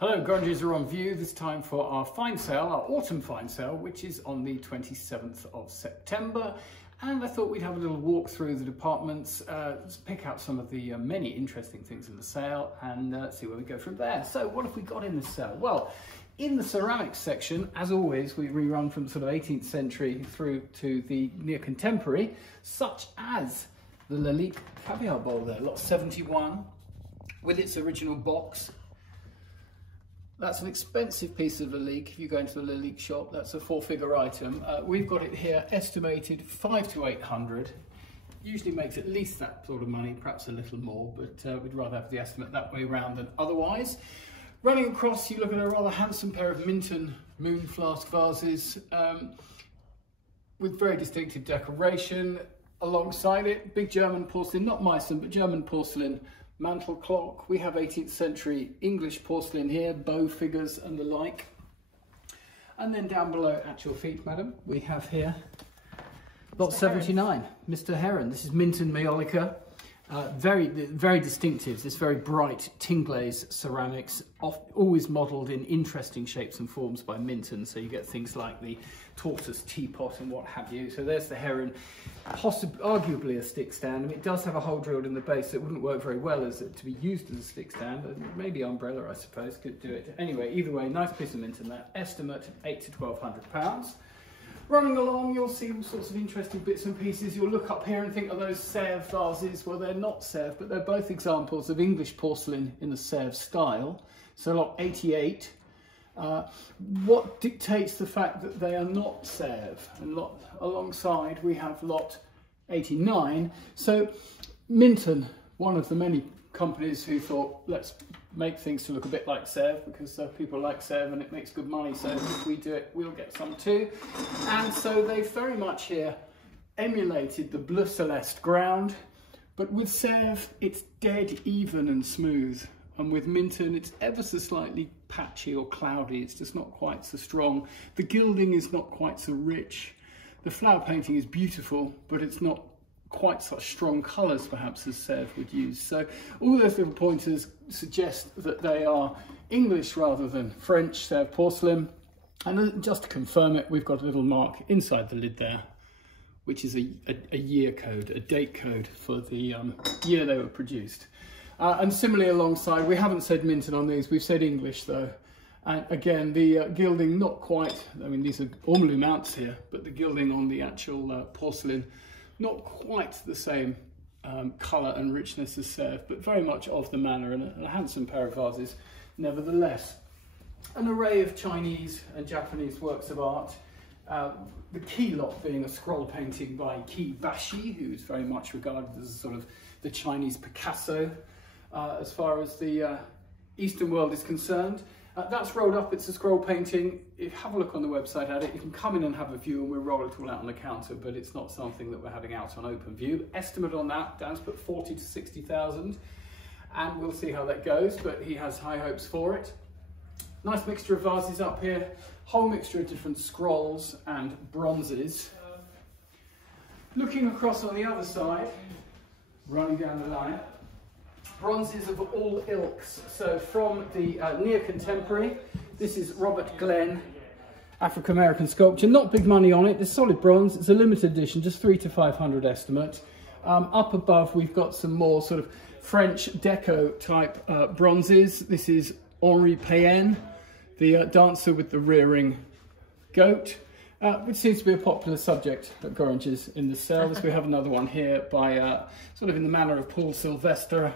Hello, Gorringes are on view, this time for our fine sale, our autumn fine sale, which is on the 27th of September. And I thought we'd have a little walk through the departments, pick out some of the many interesting things in the sale and see where we go from there. So what have we got in the sale? Well, in the ceramics section, as always, we rerun from sort of 18th century through to the near contemporary, such as the Lalique caviar bowl there, lot 71, with its original box. That's an expensive piece of Lalique. If you go into the Lalique shop, that's a four-figure item. We've got it here estimated 500 to 800. Usually makes at least that sort of money, perhaps a little more, but we'd rather have the estimate that way round than otherwise. Running across, you look at a rather handsome pair of Minton moon flask vases with very distinctive decoration. Alongside it, big German porcelain, not Meissen, but German porcelain mantle clock. We have 18th century English porcelain here, bow figures and the like. And then down below at your feet, madam, we have here lot 79, Mr. Heron. This is Minton Maiolica. Very distinctive, this very bright Tinglaze ceramics, always modelled in interesting shapes and forms by Minton, so you get things like the tortoise teapot and what have you. So there's the Heron, arguably a stick stand. I mean, it does have a hole drilled in the base, so it wouldn't work very well as to be used as a stick stand, maybe umbrella I suppose could do it. Anyway, either way, nice piece of Minton there, estimate £800 to £1,200. Running along, you'll see all sorts of interesting bits and pieces. You'll look up here and think, are those Sèvres vases? Well, they're not Sèvres, but they're both examples of English porcelain in the Sèvres style. So lot 88. What dictates the fact that they are not Sèvres? And alongside, we have lot 89. So Minton, one of the many companies who thought, let's make things to look a bit like Sèvres, because people like Sèvres and it makes good money, so if we do it, we'll get some too. And so they've very much here emulated the Bleu Celeste ground, but with Sèvres, it's dead even and smooth. And with Minton, it's ever so slightly patchy or cloudy. It's just not quite so strong. The gilding is not quite so rich. The flower painting is beautiful, but it's not quite such strong colours perhaps as Sèvres would use. So all those little pointers suggest that they are English rather than French Sèvres porcelain. And just to confirm it, we've got a little mark inside the lid there, which is a year code, a date code for the year they were produced. And similarly alongside, we haven't said Minton on these, we've said English though. And again, the gilding not quite, I mean these are ormolu mounts here, but the gilding on the actual porcelain not quite the same colour and richness as Sèvres, but very much of the manner, and a handsome pair of vases nevertheless. An array of Chinese and Japanese works of art. The key lot being a scroll painting by Bashi, who's very much regarded as sort of the Chinese Picasso as far as the Eastern world is concerned. That's rolled up, it's a scroll painting. If you have a look on the website at it, you can come in and have a view and we'll roll it all out on the counter, but it's not something that we're having out on open view. Estimate on that, Dan's put 40 to 60,000, and we'll see how that goes, but he has high hopes for it. Nice mixture of vases up here, whole mixture of different scrolls and bronzes. Looking across on the other side, running down the line, bronzes of all ilks. So from the near contemporary, this is Robert Glenn, African-American sculpture, not big money on it, it's solid bronze, it's a limited edition, just 300 to 500 estimate. Up above we've got some more sort of French deco type bronzes. This is Henri Payen, the dancer with the rearing goat, which seems to be a popular subject at Gorringes in the sales. We have another one here by sort of in the manner of Paul Sylvester.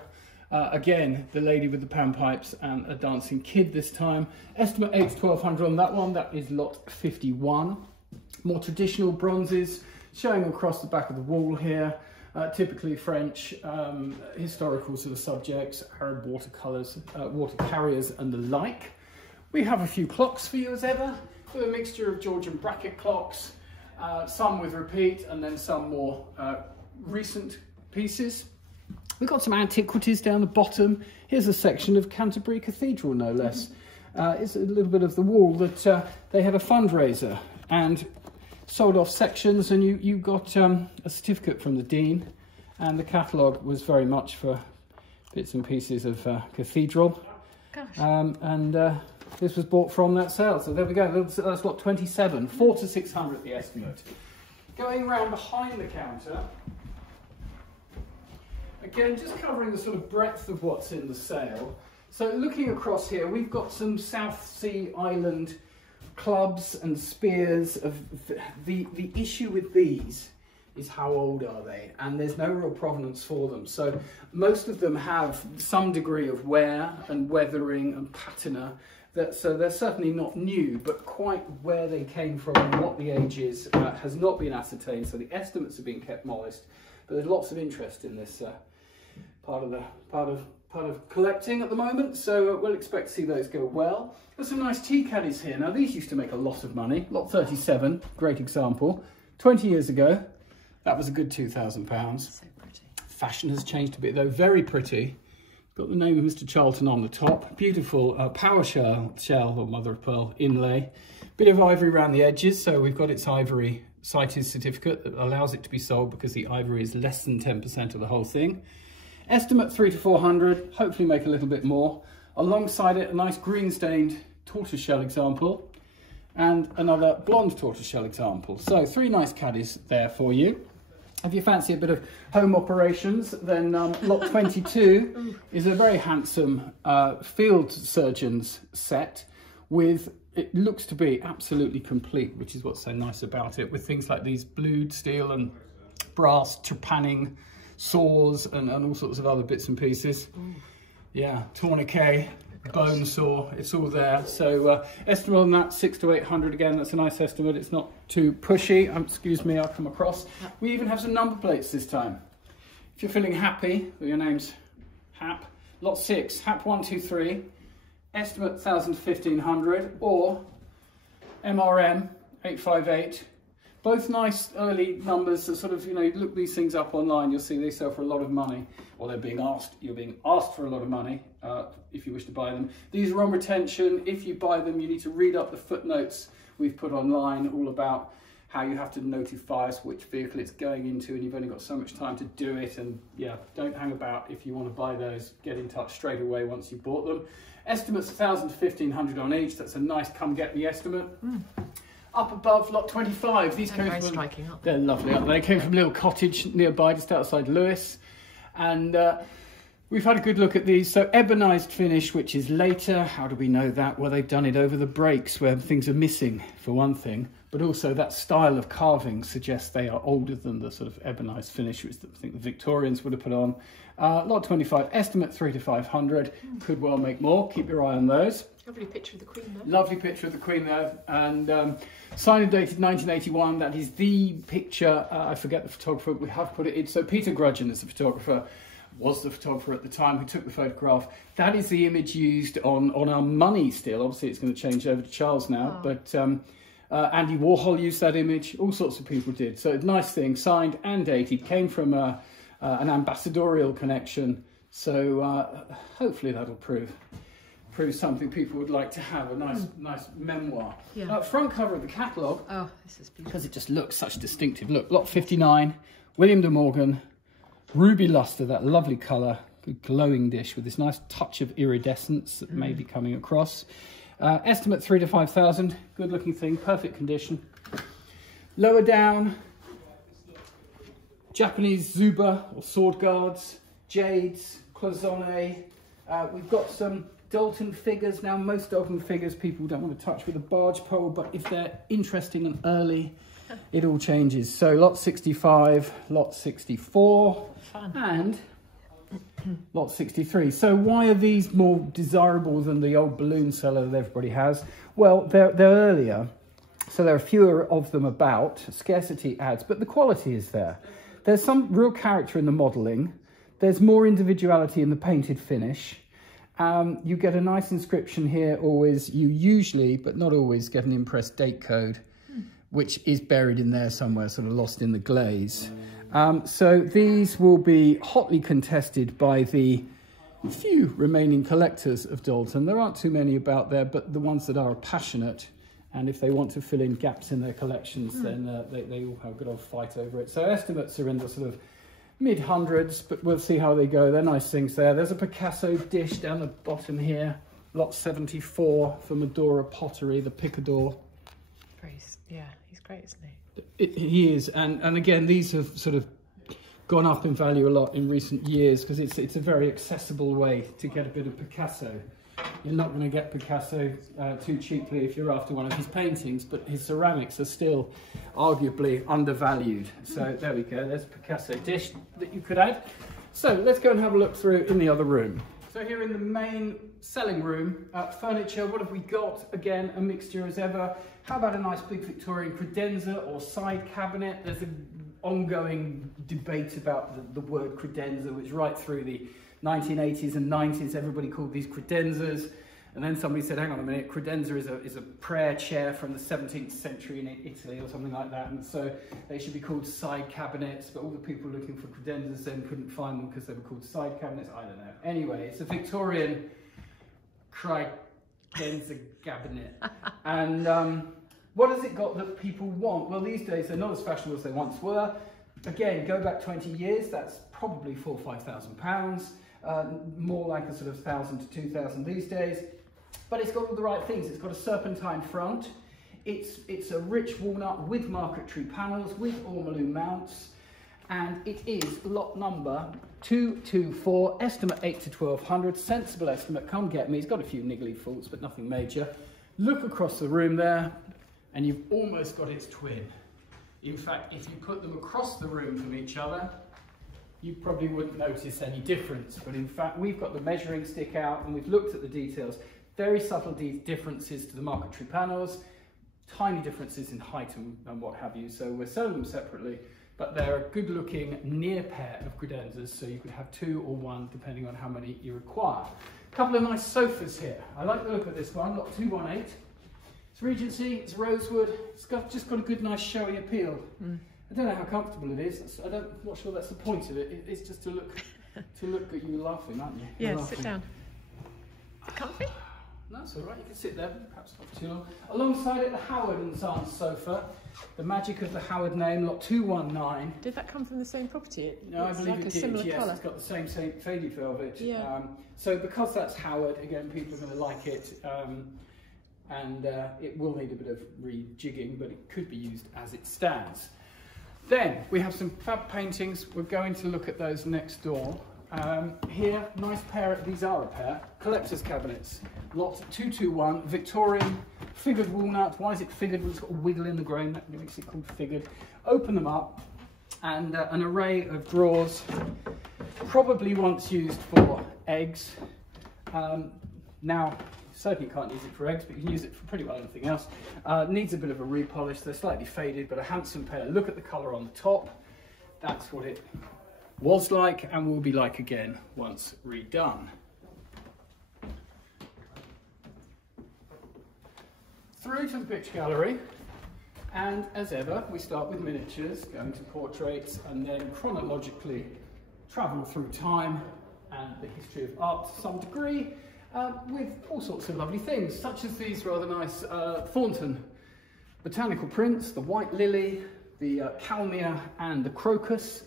Again, the lady with the panpipes and a dancing kid this time. Estimate 800 to 1200 on that one. That is lot 51. More traditional bronzes showing across the back of the wall here. Typically French, historical sort of subjects, Arab watercolours, water carriers and the like. We have a few clocks for you as ever, with a mixture of Georgian bracket clocks, some with repeat and then some more recent pieces. We've got some antiquities down the bottom. Here's a section of Canterbury Cathedral, no less. It's a little bit of the wall that they had a fundraiser and sold off sections, and you got a certificate from the Dean, and the catalogue was very much for bits and pieces of cathedral. Gosh. This was bought from that sale. So there we go. That's lot 27, 4 to 600 the estimate. Going around behind the counter. Again, just covering the sort of breadth of what's in the sale. So looking across here, we've got some South Sea Island clubs and spears. The issue with these is how old are they? And there's no real provenance for them. So most of them have some degree of wear and weathering and patina. So they're certainly not new, but quite where they came from and what the age is has not been ascertained. So the estimates are being kept modest, but there's lots of interest in this part of collecting at the moment. So we'll expect to see those go well. There's some nice tea caddies here. Now these used to make a lot of money. Lot 37, great example. 20 years ago, that was a good £2,000. So pretty. Fashion has changed a bit though, very pretty. Got the name of Mr. Charlton on the top. Beautiful power shell or mother of pearl inlay. Bit of ivory around the edges, so we've got its ivory CITES certificate that allows it to be sold because the ivory is less than 10% of the whole thing. Estimate 300 to 400, hopefully make a little bit more. Alongside it, a nice green stained tortoiseshell example and another blonde tortoiseshell example. So 3 nice caddies there for you. If you fancy a bit of home operations, then lot 22 is a very handsome field surgeon's set with, it looks to be absolutely complete, which is what's so nice about it, with things like these blued steel and brass trepanning saws and all sorts of other bits and pieces. Yeah, tourniquet, bone saw, it's all there. So estimate on that 600 to 800. Again, that's a nice estimate. It's not too pushy. Excuse me, I'll come across. We even have some number plates this time. If you're feeling happy, your name's Hap. Lot 6, Hap 123. Estimate 1,000 to 1,500, or MRM 858. Both nice early numbers that sort of, you know, look these things up online, you'll see they sell for a lot of money, or you're being asked for a lot of money if you wish to buy them. These are on retention. If you buy them, you need to read up the footnotes we've put online all about how you have to notify us which vehicle it's going into, and you've only got so much time to do it. And yeah, don't hang about. If you want to buy those, get in touch straight away once you've bought them. Estimates 1,000 to 1,500 on each. That's a nice come get me estimate. Up above, lot 25. These came from, striking, aren't they? They're lovely, aren't they? They came from a little cottage nearby, just outside Lewes. And we've had a good look at these. So ebonized finish, which is later. How do we know that? Well, they've done it over the breaks where things are missing, for one thing. But also that style of carving suggests they are older than the sort of ebonized finish, which I think the Victorians would have put on. Lot 25, estimate 300 to 500. Could well make more. Keep your eye on those. Lovely picture of the Queen there. Lovely picture of the Queen there. And signed and dated 1981. That is the picture. I forget the photographer. We have put it in. So Peter Grudgeon is the photographer. Was the photographer at the time who took the photograph. That is the image used on our money still. Obviously it's going to change over to Charles now. Oh. But Andy Warhol used that image. All sorts of people did. So nice thing. Signed and dated. Came from an ambassadorial connection. So hopefully that'll prove something people would like to have, a nice memoir. Yeah. Front cover of the catalogue. Oh, this is beautiful. Because it just looks such distinctive. Look, lot 59, William de Morgan, ruby lustre, that lovely colour, good glowing dish with this nice touch of iridescence that may be coming across. Estimate 3,000 to 5,000, good looking thing, perfect condition. Lower down, Japanese zuba or sword guards, jades, cloisonne. We've got some Dalton figures. Now, most Dalton figures people don't want to touch with a barge pole, but if they're interesting and early, it all changes. So lot 65, lot 64, Fun. and lot 63. So why are these more desirable than the old balloon seller that everybody has? Well, they're earlier, so there are fewer of them about. Scarcity adds, but the quality is there. There's some real character in the modelling. There's more individuality in the painted finish. You get a nice inscription here always. You usually, but not always, get an impressed date code, which is buried in there somewhere, sort of lost in the glaze. So these will be hotly contested by the few remaining collectors of Dalton. There aren't too many about there, but the ones that are passionate, and if they want to fill in gaps in their collections, then they all have a good old fight over it. So estimates are in the sort of mid-hundreds, but we'll see how they go. They're nice things there. There's a Picasso dish down the bottom here. lot 74 for Medora Pottery, the Picador. Yeah, he's great, isn't he? He is, and again, these have sort of gone up in value a lot in recent years because it's a very accessible way to get a bit of Picasso. You're not going to get Picasso too cheaply if you're after one of his paintings, but his ceramics are still arguably undervalued. So there we go, there's a Picasso dish that you could add. So let's go and have a look through in the other room. So here in the main selling room, furniture, what have we got? Again, a mixture as ever. How about a nice big Victorian credenza or side cabinet? There's an ongoing debate about the word credenza, which right through the 1980s and 90s, everybody called these credenzas. And then somebody said, hang on a minute, credenza is a prayer chair from the 17th century in Italy or something like that. And so they should be called side cabinets, but all the people looking for credenzas then couldn't find them because they were called side cabinets. I don't know. Anyway, it's a Victorian credenza cabinet. And what has it got that people want? Well, these days they're not as fashionable as they once were. Again, go back 20 years, that's probably £4,000 or £5,000. More like a sort of 1,000 to 2,000 these days. But it's got all the right things. It's got a serpentine front. It's a rich walnut with marquetry panels, with ormolu mounts. And it is lot number 224, estimate 8 to 1,200, sensible estimate, come get me. It's got a few niggly faults, but nothing major. Look across the room there, and you've almost got its twin. In fact, if you put them across the room from each other, you probably wouldn't notice any difference. But in fact, we've got the measuring stick out and we've looked at the details. Very subtle differences to the marquetry panels, tiny differences in height and what have you. So we're selling them separately, but they're a good looking near pair of credenzas. So you could have 2 or 1, depending on how many you require. A couple of nice sofas here. I like the look of this one, lot 218. It's Regency, it's rosewood. It's just got a good, nice showy appeal. I don't know how comfortable it is. I'm not sure that's the point of it. It's just to look at you laughing, aren't you? Yeah, laughing. sit down. Comfy? No, that's all right. You can sit there, perhaps not for too long. Alongside it, the Howard and Sons sofa. The magic of the Howard name, lot 219. Did that come from the same property? No, I believe like it a did. Yes, colour. it's got the same faded velvet. Yeah. So because that's Howard, again, people are going to like it. And it will need a bit of rejigging, but it could be used as it stands. Then we have some fab paintings. We're going to look at those next door. Here, nice pair, these are a pair, collector's cabinets. Lot 221, Victorian, figured walnut. Why is it figured? Well, it's got a wiggle in the grain, that makes it called figured. Open them up, and an array of drawers, probably once used for eggs. Now, certainly can't use it for eggs, but you can use it for pretty well anything else. Needs a bit of a repolish. They're slightly faded, but a handsome pair. Look at the colour on the top. That's what it was like and will be like again once redone. Through to the picture gallery, and as ever, we start with miniatures, going to portraits, and then chronologically travel through time and the history of art to some degree. With all sorts of lovely things, such as these rather nice Thornton botanical prints, the white lily, the Kalmia and the crocus.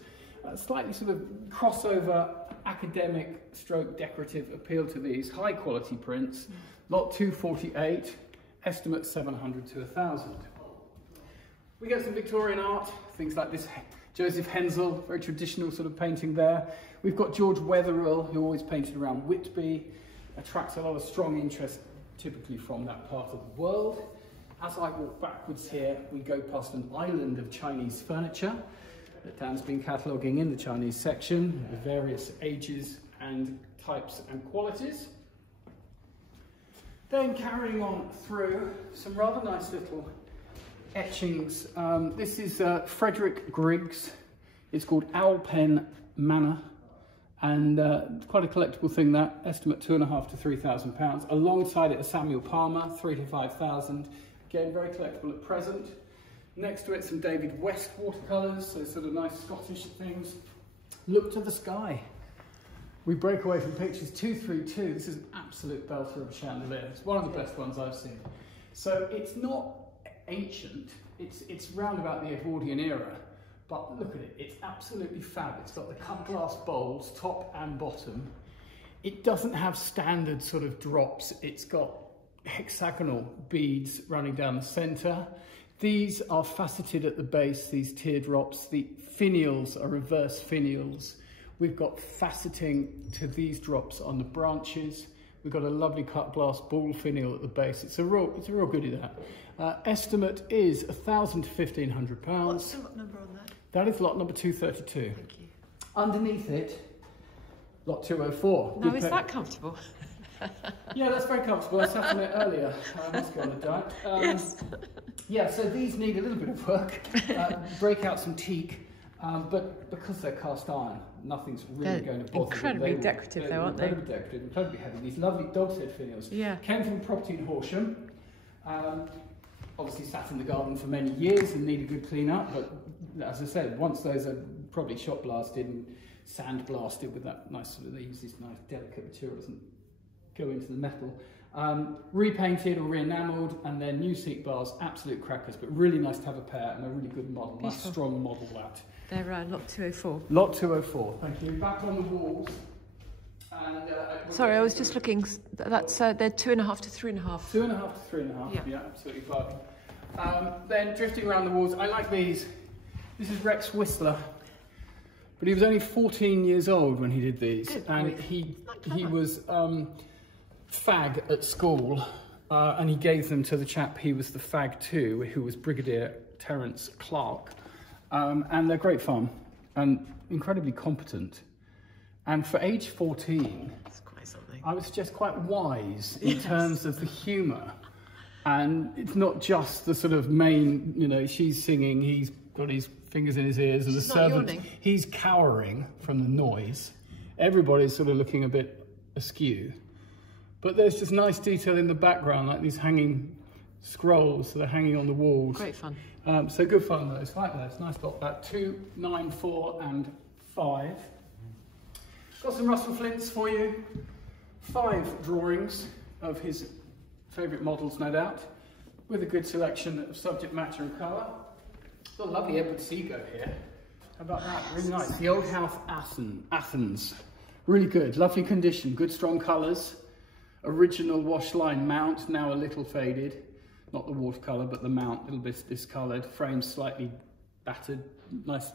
Slightly sort of crossover academic stroke decorative appeal to these high quality prints. Lot 248, estimate 700 to 1,000. We get some Victorian art, things like this Joseph Hensel, very traditional sort of painting there. We've got George Wetherill, who always painted around Whitby. Attracts a lot of strong interest, typically from that part of the world. As I walk backwards here, we go past an island of Chinese furniture that Dan's been cataloguing in the Chinese section, with various ages and types and qualities. Then carrying on through, some rather nice little etchings. This is Frederick Griggs. It's called Owlpen Manor. And quite a collectible thing, that estimate £2,500 to £3,000. Alongside it, a Samuel Palmer, 3,000 to 5,000. Again, very collectible at present. Next to it, some David West watercolours, so sort of nice Scottish things. Look to the sky. We break away from pictures 232. This is an absolute belter of a chandelier. It's one of the best ones I've seen. So it's not ancient. It's round about the Edwardian era. But look at it, it's absolutely fab. It's got the cut glass bowls, top and bottom. It doesn't have standard sort of drops. It's got hexagonal beads running down the center. These are faceted at the base, these teardrops. The finials are reverse finials. We've got faceting to these drops on the branches. We've got a lovely cut glass ball finial at the base. It's a real goodie, that. Estimate is £1,000 to £1,500. What's the lot number on that? That is lot number 232. Thank you. Underneath it, lot 204. Now, is that comfortable? Yeah, that's very comfortable. I sat on it earlier. I must go on a diet. Yes. Yeah, so these need a little bit of work. Break out some teak, but because they're cast iron, nothing's really going to bother them. Incredibly decorative, though, aren't they? Incredibly decorative, incredibly heavy. These lovely dog's head finials. Yeah. Came from property in Horsham. Obviously sat in the garden for many years and need a good clean up, but as I said, once those are probably shot blasted and sand blasted with that nice sort of, they use this nice delicate material, doesn't go into the metal. Repainted or re-enamelled, and then new seat bars, absolute crackers, but really nice to have a pair and a really good model, nice strong model that. They're lot 204. Lot 204, thank you. Back on the walls. And, sorry, I was just looking, that's, they're 2.5 to 3.5. 2.5 to 3.5, yeah, absolutely fine. Then drifting around the walls, I like these. This is Rex Whistler, but he was only 14 years old when he did these. Good and he was fag at school, and he gave them to the chap he was the fag to, who was Brigadier Terence Clark. And they're great fun and incredibly competent. And for age 14, that's quite something. I was just quite wise in terms of the humour. And it's not just the sort of main, you know, she's singing, he's got his fingers in his ears, and the servant, he's cowering from the noise. Everybody's sort of looking a bit askew. But there's just nice detail in the background, like these hanging scrolls that are hanging on the walls. Great fun. So good fun, though. It's like that. It's nice lot. About 2, 9, 4, and 5. Got some Russell Flints for you. 5 drawings of his favourite models, no doubt, with a good selection of subject matter and colour. Got a lovely Edward Seago here. How about that? Really nice. The Old House Athens. Really good. Lovely condition. Good strong colours. Original wash line mount, now a little faded. Not the watercolour, but the mount, a little bit discoloured. Frame slightly battered. Nice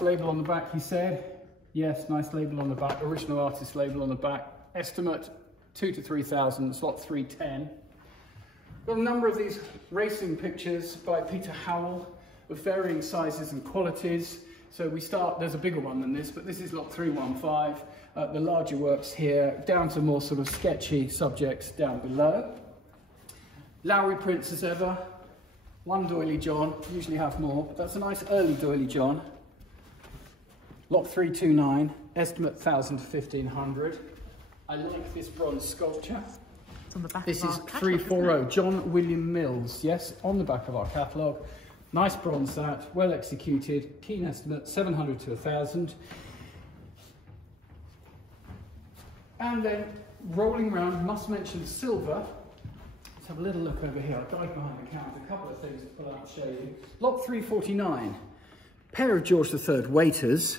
label on the back, he said. Yes, nice label on the back. Original artist label on the back. Estimate 2,000 to 3,000, slot 310. Got a number of these racing pictures by Peter Howell of varying sizes and qualities. So we start, there's a bigger one than this, but this is lot 315. The larger works here, down to more sort of sketchy subjects down below. Lowry prints as ever. One doily John, usually have more, but that's a nice early doily John. Lot 329, estimate 1,000 to 1,500. I like this bronze sculpture. It's on the back this of is our catalogue, 340, John William Mills, yes, on the back of our catalogue. Nice bronze that, well executed, keen estimate 700 to 1,000. And then rolling round, must mention silver. Let's have a little look over here. I'll dive behind the counter, a couple of things to pull out and show you. Lot 349, pair of George III waiters.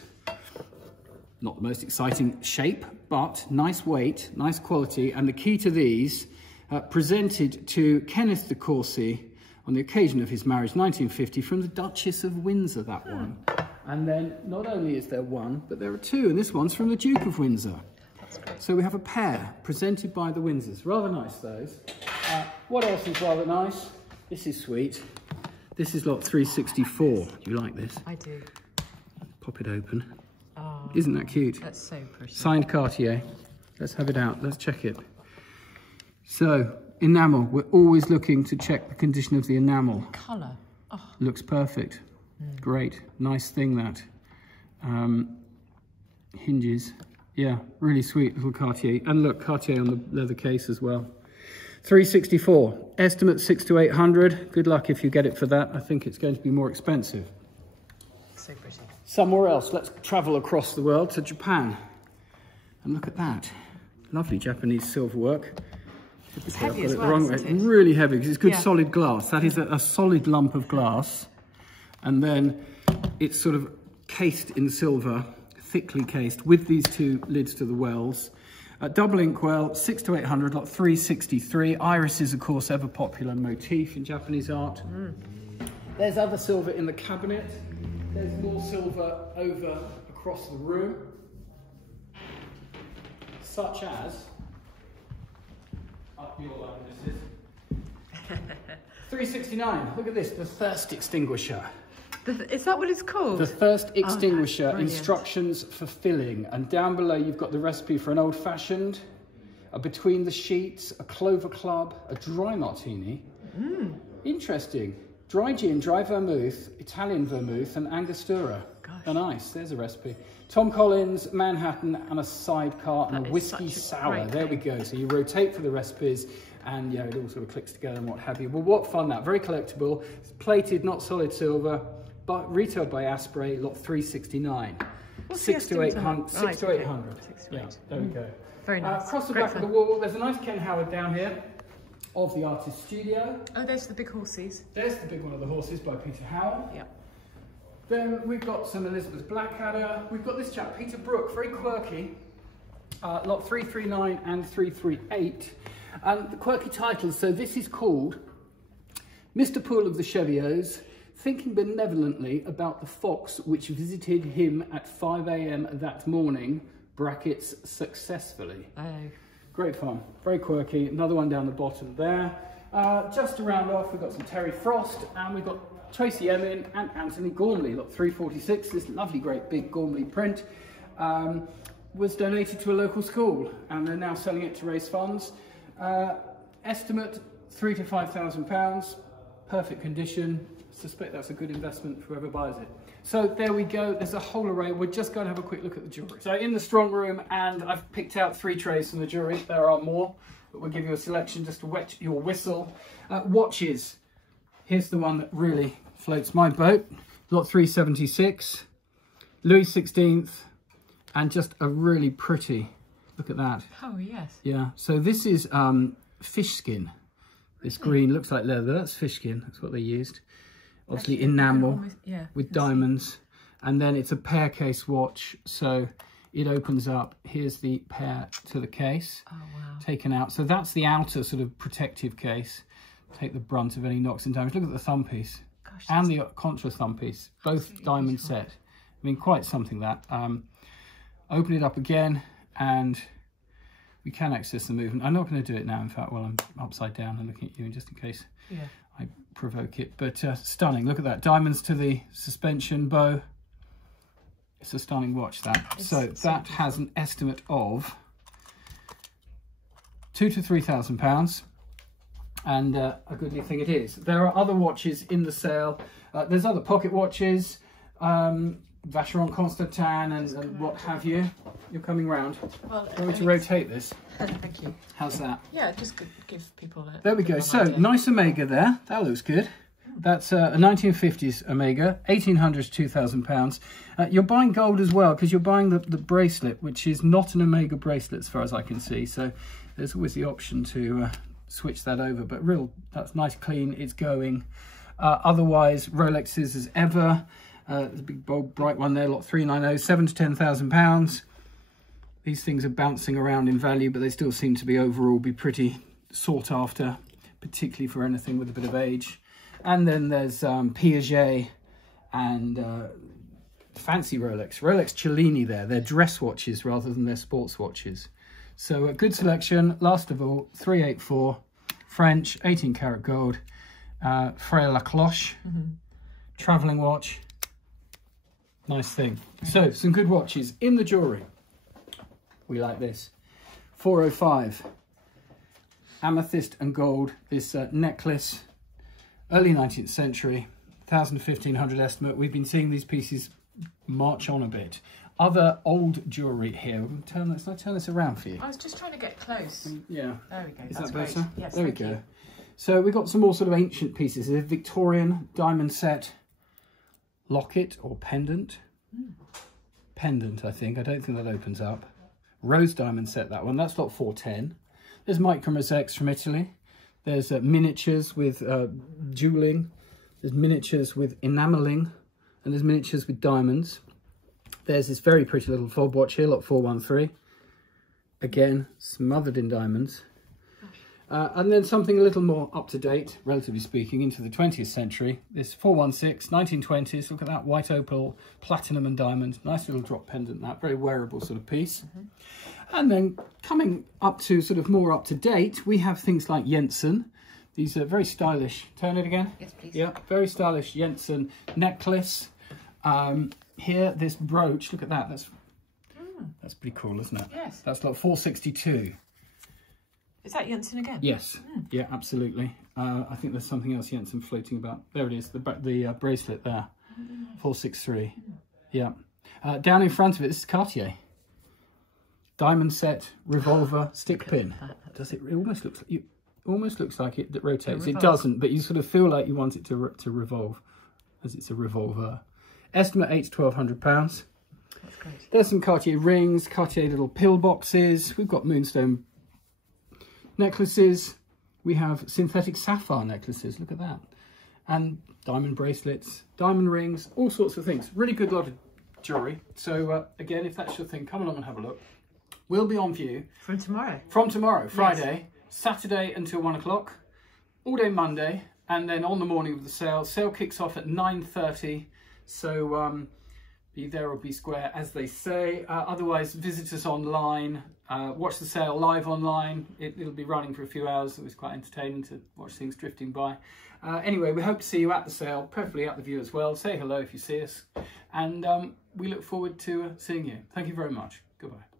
Not the most exciting shape, but nice weight, nice quality. And the key to these, presented to Kenneth de Courcy on the occasion of his marriage, 1950, from the Duchess of Windsor, that one. And then not only is there one, but there are 2, and this one's from the Duke of Windsor. That's great. So we have a pair presented by the Windsors. Rather nice, those. What else is rather nice? This is sweet. This is lot 364. Do you like this? I do. Pop it open. Oh, isn't that cute? That's so pretty. Signed Cartier. Let's have it out. Let's check it. So, enamel. We're always looking to check the condition of the enamel. Colour. Oh. Looks perfect. Great. Nice thing, that. Hinges. Yeah, really sweet little Cartier. And look, Cartier on the leather case as well. 364. Estimate 600 to 800. Good luck if you get it for that. I think it's going to be more expensive. So pretty. Somewhere else, let's travel across the world to Japan. And look at that. Lovely Japanese silver work. It's heavy as well, isn't it? Really heavy, because it's good solid glass. That is a solid lump of glass. And then it's sort of cased in silver, thickly cased, with these 2 lids to the wells. Double inkwell, 6 to 800, lot 363. Iris is, of course, ever popular motif in Japanese art. There's other silver in the cabinet. There's more silver over across the room, such as, up your likenesses, 369. Look at this, the thirst extinguisher. Is that what it's called? The thirst extinguisher, oh, instructions for filling. And down below you've got the recipe for an old-fashioned, a between the sheets, a clover club, a dry martini. Interesting. Dry gin, dry vermouth, Italian vermouth, and Angostura. Oh, nice. There's a recipe. Tom Collins, Manhattan, and a sidecar, and a whiskey sour. There we go. So you rotate for the recipes, and yeah, it all sort of clicks together and what have you. Well, what fun that. Very collectible. It's plated, not solid silver, but retailed by Asprey, lot 369. 6 to 800. 6 to 800. Yeah, there we go. Very nice. Across the back of the wall, there's a nice Ken Howard down here of the artist's studio. Oh, there's the big horses. There's the big one of the horses by Peter Howard. Yeah. Then we've got some Elizabeth Blackadder. We've got this chap, Peter Brook, very quirky. Lot 339 and 338. And the quirky titles, so this is called Mr. Poole of the Chevios, thinking benevolently about the fox which visited him at 5 AM that morning, brackets, successfully. Oh. Great fun, very quirky. Another one down the bottom there. Just to round off, we've got some Terry Frost, and we've got Tracy Emin and Anthony Gormley, lot 346. This lovely, great big Gormley print was donated to a local school, and they're now selling it to raise funds. Estimate £3,000 to £5,000, perfect condition. Suspect that's a good investment for whoever buys it. So there we go, there's a whole array. We're just going to have a quick look at the jewellery. So in the strong room, and I've picked out 3 trays from the jewellery. There are more, but we'll give you a selection just to wet your whistle. Watches, here's the one that really floats my boat. Lot 376, Louis XVI, and just a really pretty, look at that. Oh, yes. Yeah, so this is fish skin. This green looks like leather, that's fish skin, that's what they used. Obviously actually, enamel with diamonds, and then it's a pear case watch, so it opens up. Here's the pear to the case, taken out. So that's the outer sort of protective case. Take the brunt of any knocks and damage. Look at the thumb piece. Gosh, and the contra thumb piece, both diamond set. I mean, quite something that. Open it up again, and we can access the movement. I'm not going to do it now, in fact, while I'm upside down and looking at you, just in case I provoke it. But stunning, look at that. Diamonds to the suspension bow. It's a stunning watch, that. So that has an estimate of £2,000 to £3,000. And a goodly thing it is. There are other watches in the sale. There's other pocket watches, Vacheron Constantin and what have you. You're coming round. Well, I'm going to rotate this. Thank you. How's that? Yeah, just give people a... There we go. So, nice Omega there. That looks good. That's a 1950s Omega, £1,800 to £2,000. You're buying gold as well, because you're buying the bracelet, which is not an Omega bracelet as far as I can see. So, there's always the option to switch that over. But that's nice, clean, it's going. Otherwise, Rolexes as ever. There's a big, bold, bright one there, lot 390, £7,000 to £10,000. These things are bouncing around in value, but they still seem to be overall pretty sought after, particularly for anything with a bit of age. And then there's Piaget and fancy Rolex Cellini there. They're dress watches rather than their sports watches. So a good selection. Last of all, 384, French, 18 karat gold, Frère La Cloche, travelling watch. Nice thing. So some good watches in the jewellery. We like this. 405, amethyst and gold. This necklace, early 19th century, 1,000 to 1,500 estimate. We've been seeing these pieces march on a bit. Other old jewellery here. Let's turn this around for you. I was just trying to get close. Yeah. There we go. Is That's that better? Great. Yes, there we go. So we've got some more sort of ancient pieces. There's a Victorian diamond set locket or pendant. Pendant, I think. I don't think that opens up. Rose diamond set, that one. That's lot 410. There's micro-mosaics from Italy. There's miniatures with jeweling. There's miniatures with enamelling. And there's miniatures with diamonds. There's this very pretty little fob watch here, lot 413. again, smothered in diamonds. And then something a little more up-to-date, relatively speaking, into the 20th century. This 416, 1920s, look at that, white opal, platinum and diamond. Nice little drop pendant, that, very wearable sort of piece. And then coming up to sort of more up-to-date, we have things like Jensen. These are very stylish. Turn it again. Yes, please. Yeah, very stylish Jensen necklace. Here, this brooch, look at that. That's pretty cool, isn't it? Yes. That's like 462. Is that Jensen again? Yes. Yeah, absolutely. I think there's something else Jensen floating about. There it is, the bracelet there. 463. Yeah. Down in front of it, this is Cartier. Diamond set, revolver, stick pin. Does it? It almost looks like it that rotates. It doesn't, but you sort of feel like you want it to revolve, as it's a revolver. Estimate £800 to £1,200. That's great. There's some Cartier rings, Cartier little pill boxes. We've got moonstone necklaces. We have synthetic sapphire necklaces. Look at that. And diamond bracelets, diamond rings, all sorts of things. Really good lot of jewellery. So again, if that's your thing, come along and have a look. We'll be on view From tomorrow. From tomorrow, Friday, Yes. Saturday until 1 o'clock, all day Monday, and then on the morning of the sale. Sale kicks off at 9:30. So be there or be square, as they say. Otherwise, visit us online. Watch the sale live online. It'll be running for a few hours. It was quite entertaining to watch things drifting by. Anyway, we hope to see you at the sale, preferably at the view as well. Say hello if you see us. And we look forward to seeing you. Thank you very much. Goodbye.